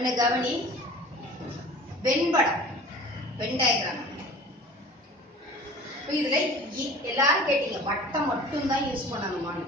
அண்ணா கவனி, வெண்படம், Venn diagram. இதுல எல்லாரும் கேட்டீங்க வட்டம் மட்டும் தான் யூஸ் பண்ணணுமான்னு.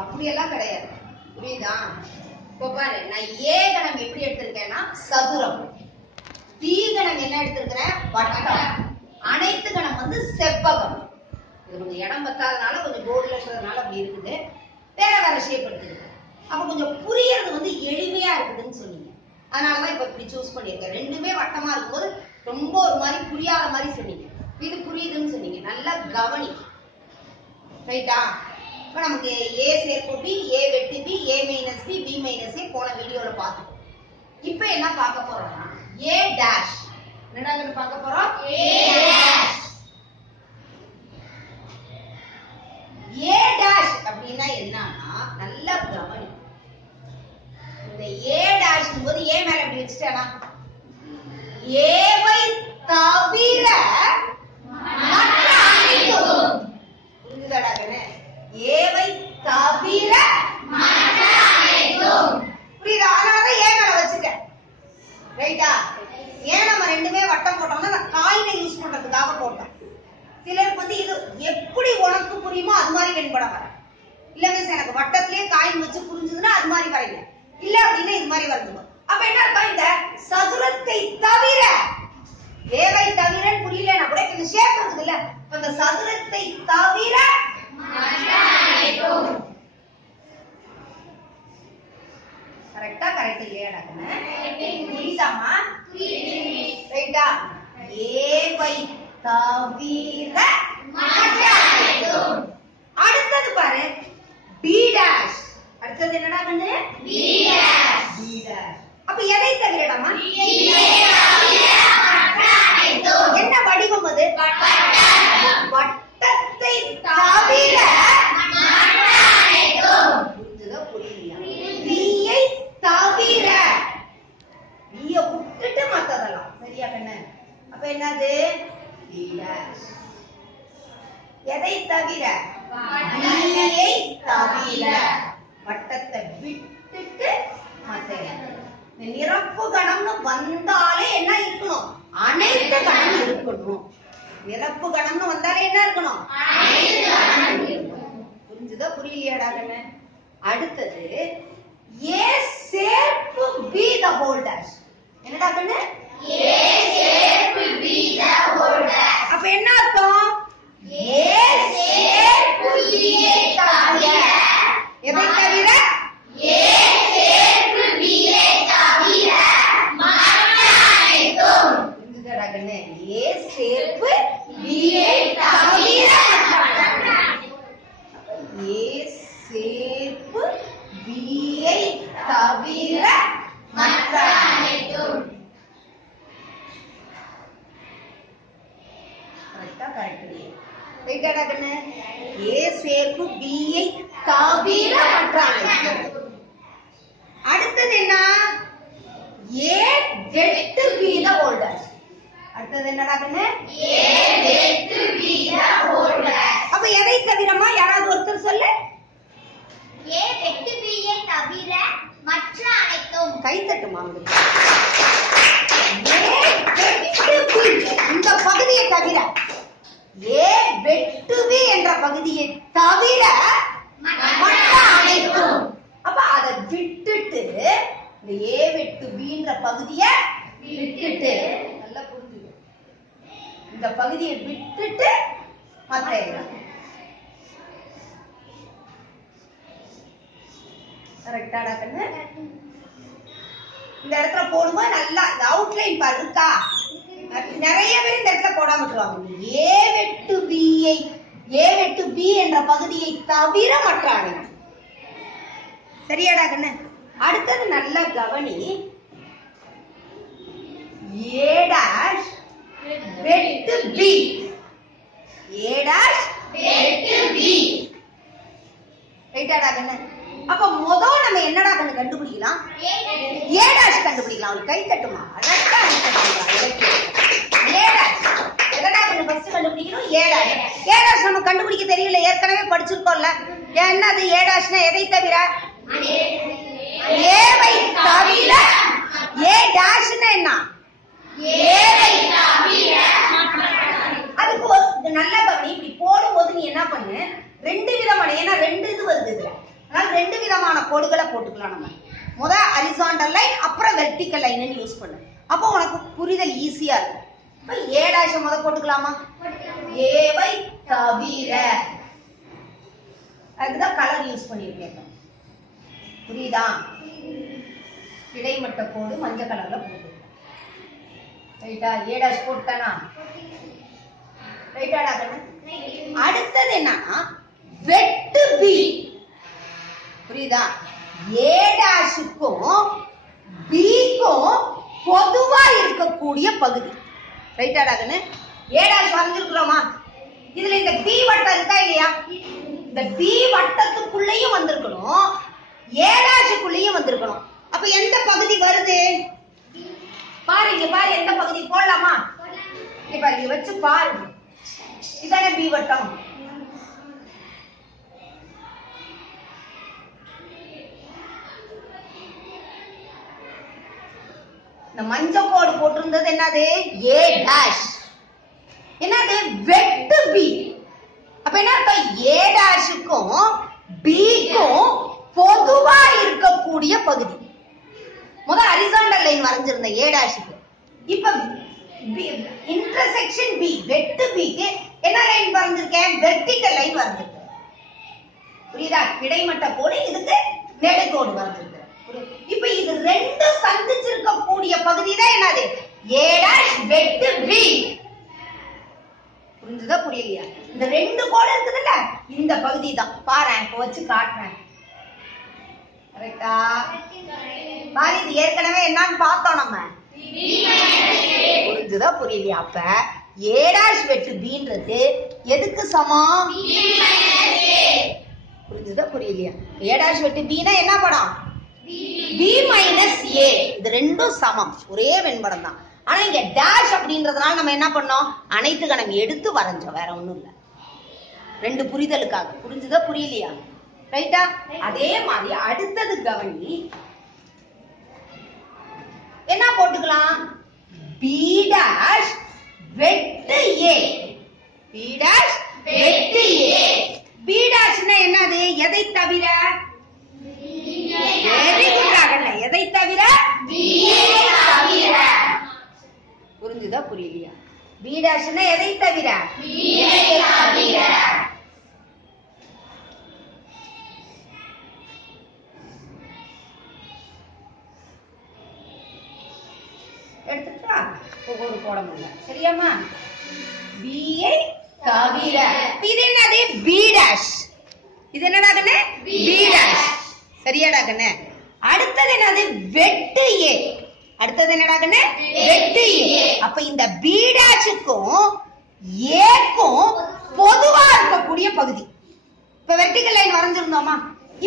அப்படியெல்லாம் கிடையாது, புரியுதா? இப்போ பாரு, நான் ஏ கணம் எப்படி எடுத்திருக்கேன்னா சதுரம், பி கணம் என்ன எடுத்திருக்கிறேன் வட்டம், அனைத்து கணம் வந்து செவ்வகம். இது கொஞ்சம் இடம் பத்தாதனால கொஞ்சம் போர்டில் இருக்கிறதுனால அப்படி இருக்குது, வேற வேற ஷேப் எடுத்துருக்கு. அப்ப கொஞ்சம் புரியறது வந்து எளிமையா இருக்குதுன்னு சொன்னீங்க, அதனாலதான் இப்ப இப்படி சூஸ் பண்ணியிருக்கேன். ரெண்டுமே வட்டமா இருக்கும்போது ரொம்ப ஒரு மாதிரி புரியாத மாதிரி சொன்னீங்க, இது புரியுதுன்னு சொன்னீங்க. நல்லா கவனி, ரைட்டா? இப்ப நமக்கு ஏ சேர்ப்பு பி, ஏ வெட்டு பி, ஏ மைனஸ் பி, பி மைனஸ் ஏ போன வீடியோல பார்த்தோம். இப்ப என்ன பார்க்க போறோம்னா ஏ டேஷ். என்னடா பார்க்க போறோம்? A dash. ஏ டேஷ் அப்படின்னா என்னன்னா நல்லா கவனி. இந்த ஏ டேஷ் போது ஏ மேல எப்படி வச்சுட்டேனா, ஏவை தவிர மற்ற அனைத்தும். புரியுதாடா கண்ணே? ஏவை தவிர மற்ற அனைத்தும். புரியுதா? அதனாலதான் ஏ மேல வச்சுட்டேன், ரைட்டா? ஏன் நம்ம ரெண்டுமே வட்டம் போட்டோம்னா நான் காயினை யூஸ் பண்றதுக்காக போட்டோம். சிலருக்கு வந்து இது எப்படி உனக்கு புரியுமோ அது மாதிரி வெண்படம் வர. இல்ல மிஸ் எனக்கு வட்டத்திலேயே காயின் வச்சு புரிஞ்சதுன்னா அது மாதிரி வரைங்க, இல்ல அப்படின்னா இது மாதிரி வருது. அப்ப என்ன அர்த்தம்? இந்த சதுரத்தை தவிர, ஏவை தவிர புரியலன்னா கூட இந்த ஷேப் இருக்குது இல்ல, இந்த சதுரத்தை தவிர கரெக்டா? கரெக்ட் இல்லையாடா? புரியுதாமா? ரைட்டா? ஏவை தவிர மற்ற அனைத்தும். அடுத்தது பாரு, பி டேஷ். அடுத்தது என்னடா கண்ணு? B dash. B dash. அப்ப எதை தவிரடாமா? என்ன வடிவம் அது? வட்டத்தை தவிர புரிஞ்சுதா புரியலையா? பியை தவிர, பிய விட்டுட்டு மத்ததெல்லாம். சரியா கண்ணு? அப்ப என்னது? B dash. எதை தவிர? பியை தவிர, வட்டத்தை விட்டுட்டு மத்த. நிரப்பு கணம்னு வந்தாலே என்ன இருக்கணும்? அனைத்து கணம் இருக்கணும். நிரப்பு கணம்னு வந்தாலே என்ன இருக்கணும்? புரிஞ்சுதா புரியலையாடா கண்ணு? அடுத்தது ஏ சேர்ப்பு பி த ஹோல் டேஷ். என்னடா கண்ணு? ஏ சேர்ப்பு பி த ஹோல் டேஷ். அப்ப என்ன அர்த்தம்? ஏ சேர்ப்பு பியை தவிர. எதை தவிர? ஏ சேர்ப்பு பியை தவிர மற்ற அனைத்தும். புரிஞ்சுதாடா கண்ணு? ஏ சேர்ப்பு பியை தவிர மற்ற. ஏ சேர்ப்பு பியை தவிர மற்ற அனைத்தும். கரெக்டா? கரெக்ட். ரைட்டாடா கண்ணு? ஏ சேர்ப்பு பியை தவிர மற்ற அனைத்தும். அடுத்தது என்ன? ஏ வெட்டு பி த ஹோல் டேஷ். அடுத்தது என்னடா கண்ணு? ஏ வெட்டு பி த ஹோல் டேஷ். அப்ப எதை தவிரமா? யாராவது ஒருத்தர் சொல்லு. ஏ வெட்டு பியை தவிர மற்ற அனைத்தும். கை தட்டுமா? இந்த பகுதியை தவிர, ஏ வெட்டு பி என்ற பகுதியை தவிர மற்ற அனைத்தும். அப்ப அதை விட்டுட்டு இந்த ஏ வெட்டு பின்ற பகுதியை விட்டுட்டு, நல்லா புரிஞ்சுது, இந்த பகுதியை விட்டுட்டு மற்ற எழுதலாம். கரெக்டாடா கண்ணு? இந்த இடத்துல போடும்போது நல்லா அவுட்லைன் பாருக்கா. நிறைய பேர் இந்த இடத்துல போடாம விட்டுருவாங்க. ஏ வெட்டு பியை, ஏ வெட்டு பி என்ற பகுதியை தவிர மற்ற அனைத்து. சரியாடா கண்ணு? அடுத்தது நல்லா கவனி. ஏ டேஷ் வெட்டு பி. ஏ டேஷ் வெட்டு பி. ரைட்டாடா கண்ணு? அப்ப முதல் நம்ம என்னடா கண்ணு கண்டுபிடிக்கலாம்? ஏ டேஷ் கண்டுபிடிக்கலாம். ஒரு கை தட்டுமா? அழகா ஏ டேஷ். எதடா கண்ணு ஃபர்ஸ்ட் கண்டுபிடிக்கணும்? A dash. ஏ டேஷ் நம்ம கண்டுபிடிக்க தெரியல, ஏற்கனவே படிச்சிருக்கோம்ல. என்னது ஏ டேஷ்னா? எதை தவிர? ஏவை தவிர ஏ டேஷ்னா என்ன? ஏவை தவிர. அதுக்கு நல்ல கவனி. இப்படி போடும்போது நீ என்ன பண்ணு, ரெண்டு விதமான, ஏன்னா ரெண்டு இது வருது இதுல, அதனால ரெண்டு விதமான கோடுகளை போட்டுக்கலாம் நம்ம. முத ஹரிசாண்டல் லைன், அப்புறம் வெர்டிக்கல் லைன் யூஸ் பண்ணு. அப்போ உனக்கு புரிதல் ஈஸியா இருக்கும். இப்ப ஏ டேஷ் முத போட்டுக்கலாமா? ஏவை தவிர. அதுதான் கலர் யூஸ் பண்ணிருக்கேன். புரியுதா? கிடைமட்ட கோடு மஞ்சள் கலர்ல போட்டு. ரைட்டா? ஏ டேஷ் போட்டானா? ரைட்டாடா கண்ணு? அடுத்தது என்னன்னா வெட்டு பி. புரியுதா? ஏ டேஷுக்கும் பிக்கும் பொதுவா இருக்கக்கூடிய பகுதி. ரைட்டாடா கண்ணு? ஏ டேஷ் வரைஞ்சிருக்கிறோமா? இதுல இந்த பி வட்டம் இருக்கா இல்லையா? இந்த பி வட்டத்துக்குள்ளேயும் வந்திருக்கணும், ஏ டேஷுக்குள்ளேயும் வந்திருக்கணும். அப்ப எந்த பகுதி வருது பாரு. இங்க பாரு, எந்த பகுதி போடலாமா? இப்ப இங்க வச்சு பாரு, இதானே பி வட்டம். இந்த மஞ்சள் கோடு போட்டிருந்தது என்னது? A dash. என்னது? வெட்டு பி. அப்ப என்ன அர்த்தம்? ஏ டேஷுக்கும் பிக்கும் பொதுவா இருக்கக்கூடிய பகுதி. முதல் ஹரிசாண்டல் லைன் வரைஞ்சிருந்த ஏ டேஷுக்கு, இப்ப இன்டர்செக்ஷன் பி, வெட்டு பிக்கு என்ன லைன் வரைஞ்சிருக்கேன்? வெர்டிக்கல் லைன் வரைஞ்சிருக்கேன். புரியுதா? கிடைமட்ட கோடு, இதுக்கு நெடுகோடு வரைஞ்சிருக்கேன். இப்ப இது ரெண்டும் சந்திச்சிருக்கக்கூடிய பகுதி தான் என்னது? ஏ டேஷ் வெட்டு பி. புரிஞ்சுதா புரியலையா? இந்த ரெண்டு கோடு இருக்குதுல்ல, இந்த பகுதி தான். பாரு, இப்ப வச்சு காட்டுறேன். கரெக்டா? பாரு, இது ஏற்கனவே என்னன்னு பார்த்தோம் நம்ம. புரிஞ்சுதா புரியலையா? அப்ப ஏ டேஷ் வெட்டு பின்றது எதுக்கு சமம்? புரிஞ்சுதா புரியலையா? ஏ டேஷ் வெட்டு பின்னா என்ன படம்? பி மைனஸ் ஏ. இது ரெண்டும் சமம், ஒரே வெண்படம் தான். ஆனா இங்க டேஷ் அப்படின்றதுனால நம்ம என்ன பண்ணோம்? அனைத்து கணம் எடுத்து வரைஞ்சோம், வேற ஒண்ணும் இல்ல. ரெண்டு புரிதலுக்காக. புரிஞ்சுதா புரியலையா? ரைட்டா? அதே மாதிரி அடுத்தது கவனி. என்ன போட்டுக்கலாம்? பி டேஷ் வெட்டு ஏ. பி டேஷ் வெட்டு ஏ. பி டேஷ்னா என்னது? எதை தவிர? வெரி குட் ஆகல. எதை தவிர? புரிஞ்சுதா புரியலையா? பி டேஷ்னா எதை தவிர? எடுத்துட்டா ஒவ்வொரு போட முடியல. சரியாமா? பி தவிர. இது என்னது? B dash. இது என்னடா கண்ணு? B dash. சரியாடா கண்ணு? அடுத்தது என்னது? வெட்டு ஏ. அடுத்தது என்னடா கண்ணு? வெட்டு ஏ. அப்ப இந்த பி டேஷுக்கும் ஏக்கும் பொதுவா இருக்கக்கூடிய பகுதி. இப்ப வெர்டிகல் லைன் வரைஞ்சிருந்தோமா?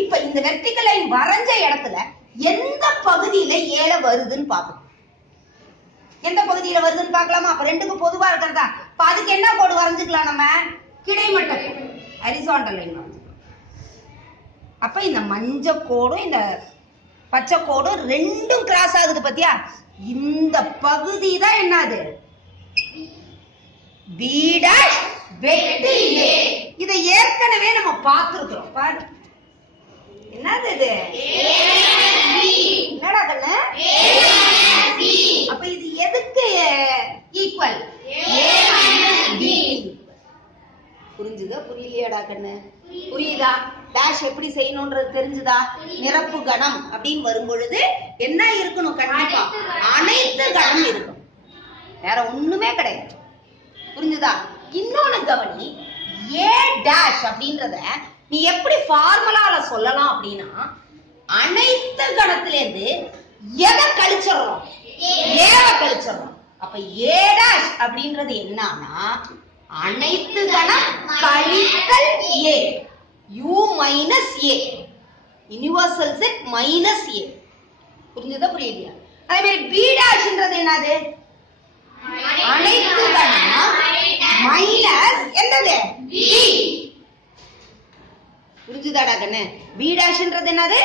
இப்ப இந்த வெர்டிகல் லைன் வரைஞ்ச இடத்துல எந்த பகுதியில ஏல வருதுன்னு பாப்போம். எந்த பகுதியில வருதுன்னு பாக்கலாமா? அப்ப ரெண்டுக்கும் பொதுவா இருக்கிறதா? இப்ப அதுக்கு என்ன கோடு வரைஞ்சுக்கலாம் நம்ம? கிடைமட்ட கோடு, ஹரிசாண்டல் லைன் வரைஞ்சுக்கலாம். அப்ப இந்த மஞ்சள் கோடும் இந்த பச்சை கோடும் ரெண்டும் கிராஸ் ஆகுது பாத்தியா? இந்த பகுதி தான் என்னது? பி டேஷ் வெட்டு ஏ. இதை ஏற்கனவே நம்ம பார்த்திருக்கிறோம். பாரு, என்னது இது? என்னடா கண்ணு? அப்ப இது எதுக்கு ஈக்குவல்? புரிஞ்சுதா புரியலையாடா கண்ணு? புரியுதா? டேஷ் எப்படி செய்யணும்ன்றது தெரிஞ்சுதா? நிரப்பு கணம் அப்படின்னு வரும் பொழுது என்ன இருக்கணும்? கண்டிப்பா அனைத்து கணம் இருக்கும், வேற ஒண்ணுமே கிடையாது. புரிஞ்சுதா? இன்னொன்னு கவனி. ஏ டேஷ் அப்படின்றத நீ எப்படி ஃபார்முலால சொல்லலாம் அப்படின்னா, அனைத்து கணத்துல இருந்து எதை கழிச்சிடறோம்? ஏவை கழிச்சிடறோம். அப்ப ஏ டேஷ் அப்படின்றது என்னன்னா அனைத்து கணம் கழித்தல் ஏ. U மைனஸ் ஏ, யுனிவர்சல் செட் மைனஸ் ஏ. புரிஞ்சுதா புரியலையா? அதே மாதிரி பி டேஷ்ன்றது என்னது? அனைத்து கணம் மைனஸ் என்னது? பி. புரிஞ்சுதாடா கண்ணு? பி டேஷ்ன்றது என்னது?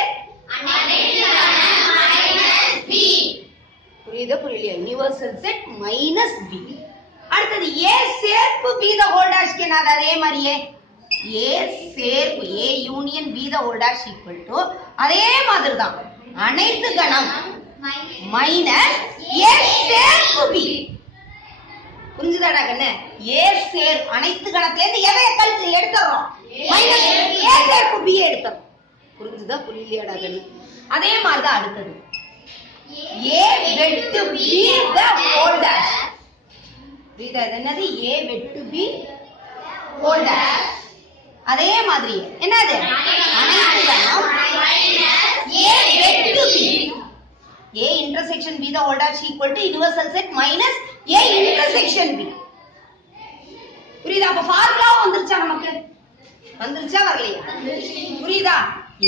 புரியுதா புரியலையா? Universal set minus B. அடுத்தது ஏ சேர்ப்பு பி த ஹோல் டாஷ்க்கு என்னது? அதே மாதிரியே ஏ சேர்ப்பு A union B the whole dash equal to அதே மாதிரி தான் அனைத்து கணம் மைனஸ் ஏ சேர்ப்பு பி. புரிஞ்சுதாடா கண்ணு? ஏ சேர் அனைத்து கணத்திலிருந்து எதை கழிச்சு எடுத்துறோம்? மைனஸ் ஏ சேர்ப்பு பி எடுத்துறோம். புரிஞ்சுதா புரியலையாடா கண்ணு? அதே மாதிரி தான் அடுத்தது ஏ வெட்டு பி த ஹோல் டாஷ். புரியுதா? இது என்னது? ஏ வெட்டு பி ஹோல் டாஷ். அதே மாதிரி என்னது? அனைத்து கணம் ஏ வெட்டு B A intersection B the whole dash equal to universal set minus A intersection B. புரியுதா? அப்ப ஃபார்முலா வந்துருச்சா? நமக்கு வந்துருச்சா வரலையா? புரியுதா?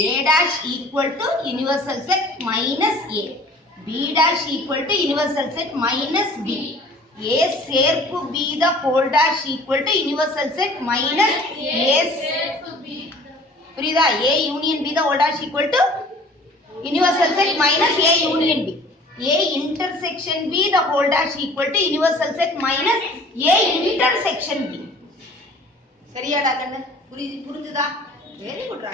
A dash equal to universal set minus A, B dash equal to universal set minus B, A சேர்ப்பு B the whole dash equal to universal set minus A சேர்ப்பு B. புரியுதா? A union B the whole dash equal to universal set minus A union B. A intersection B the whole dash equal to universal set minus A intersection B. சரியாடா கண்ணு? புரிஞ்சுதா? Very good ரா.